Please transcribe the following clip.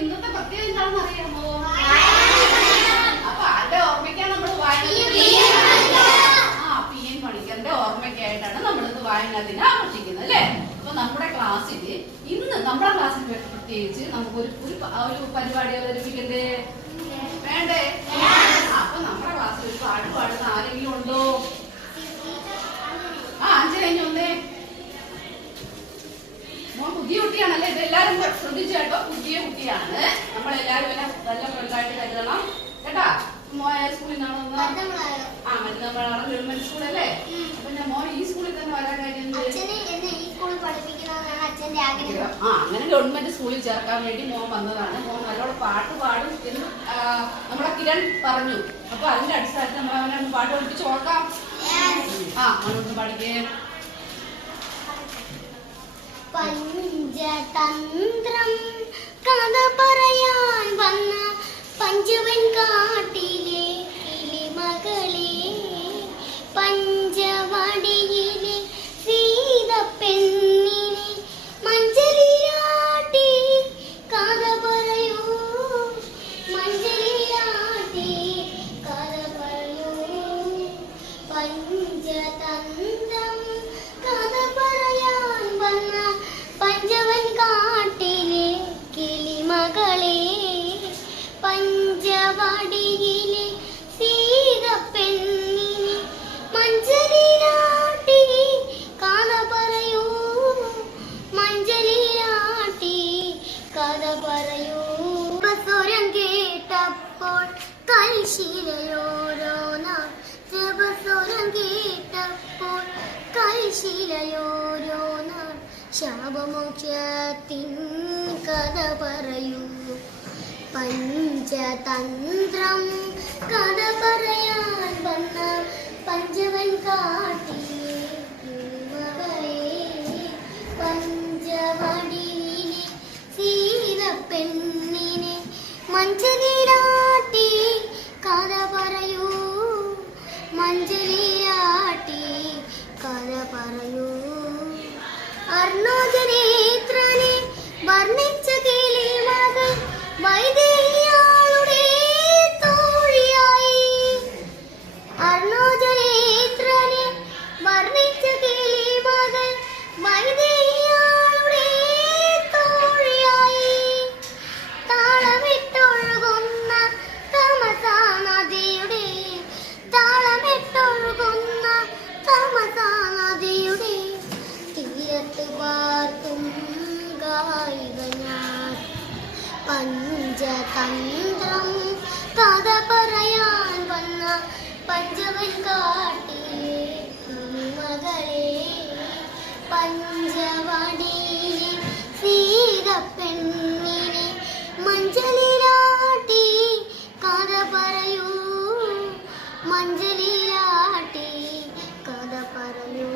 ഇന്നത്തെ പ്രത്യേകത എന്താണെന്ന് അറിയാമോ? അപ്പൊ ആരുടെ ഓർമ്മയ്ക്കാണ് നമ്മൾ വായന? പി.എൻ. പണിക്കറിന്റെ ഓർമ്മയ്ക്കായിട്ടാണ് നമ്മളിത് വായനാ ദിനം ആഘോഷിക്കുന്നത് അല്ലേ? അപ്പൊ നമ്മുടെ ക്ലാസ്സിൽ ഇന്ന് നമ്മുടെ ക്ലാസ്സിൽ പ്രത്യേകിച്ച് നമുക്കൊരു പരിപാടി അവതരിപ്പിക്കണ്ടേ? വേണ്ടേ? അപ്പൊ നമ്മുടെ ക്ലാസ്സിൽ ഒരു പാട്ട് പാടുന്ന ആരെങ്കിലും ഉണ്ടോ? അഞ്ജലി വന്നേ. മോൻ പുതിയ കുട്ടിയാണല്ലേ? ഇതെല്ലാരും ശ്രദ്ധിച്ചു കേട്ടോ, പുതിയ കുട്ടിയാണ്. നമ്മളെല്ലാരും ഇങ്ങനെ നല്ല ഫ്രണ്ടായിട്ട് കരുതണം കേട്ടാ. മോൻ സ്കൂളിൽ നിന്നാണോ? മരുന്നമ്മളാണ് ഗവൺമെന്റ് സ്കൂളല്ലേ? അപ്പൊ ഞാൻ മോൻ ഈ സ്കൂളിൽ തന്നെ വരാൻ കാര്യം അങ്ങനെ ഗവൺമെന്റ് സ്കൂളിൽ ചേർക്കാൻ വേണ്ടി മോൻ വന്നതാണ്. മോൻ നല്ലോണം പാട്ട് പാടും എന്ന് നമ്മുടെ കിരൺ പറഞ്ഞു. അപ്പൊ അതിന്റെ അടിസ്ഥാനത്തിൽ നമ്മൾ അവനെ പാട്ട് പഠിപ്പിച്ച് നോക്കാം. മോനൊന്ന് പാടിക്കേ. പഞ്ചതന്ത്രം കഥ പറയാൻ വന്ന പഞ്ചവൻ കാട്ടിലെ കിളിമകളെ, പഞ്ചവടിയിലെ സീതപ്പെണ്ണിനെ മഞ്ചലിയാട്ടി കഥ പറയൂ, മഞ്ചലിയാട്ടി കഥ പറയൂ. പഞ്ചതന്ത്രം കഥ പറയാൻ വന്ന പഞ്ചവൻ കാട്ടിലെ കിളിമകളെ, പഞ്ചവടിയിലെ സീതപ്പെണ്ണിനെ മഞ്ചലിയാട്ടി കഥ പറയൂ, മഞ്ചലിയാട്ടി കഥ പറയൂ. സ്വരം കേട്ടപ്പോൾ കൽശിലയോരോനാൾ, ജപസ്വരം കേട്ടപ്പോൾ കൽശിലയോരോനാൾ, ശാപമോക്ഷത്തിൻ കഥ പറയൂ. പഞ്ചതന്ത്രം കഥ പറയാൻ വന്ന പഞ്ചവൻ കാട്ടിലെ കിളിമകളെ, പഞ്ചവടിയിലെ സീതപ്പെണ്ണിനെ മഞ്ചലിയാട്ടി കഥ പറയൂ, മഞ്ചലിയാട്ടി കഥ പറയൂ. അർണോജനേത്രനെ വർണ്ണിച്ച കിളിമകൾ വൈദേഹിയാളുടെ തോഴിയായി. അർണോജനേത്രനെ വർണ്ണിച്ച കിളിമകൾ വൈദേഹിയാളുടെ തോഴിയായി. താളമിട്ടൊഴുകുന്ന തമസാ നദിയുടെ, താളമിട്ടൊഴുകുന്ന തമസാ നദിയുടെ തീരത്ത് പാർക്കും ഗായിക ഞാൻ. പഞ്ചതന്ത്രം കഥ പറയാൻ വന്ന പഞ്ചവൻ കാട്ടിലെ കിളിമകളെ, പഞ്ചവടിയിലെ സീതപ്പെണ്ണിനെ മഞ്ചലിയാട്ടി കഥ പറയൂ, മഞ്ചലിയാട്ടി കഥ പറയൂ.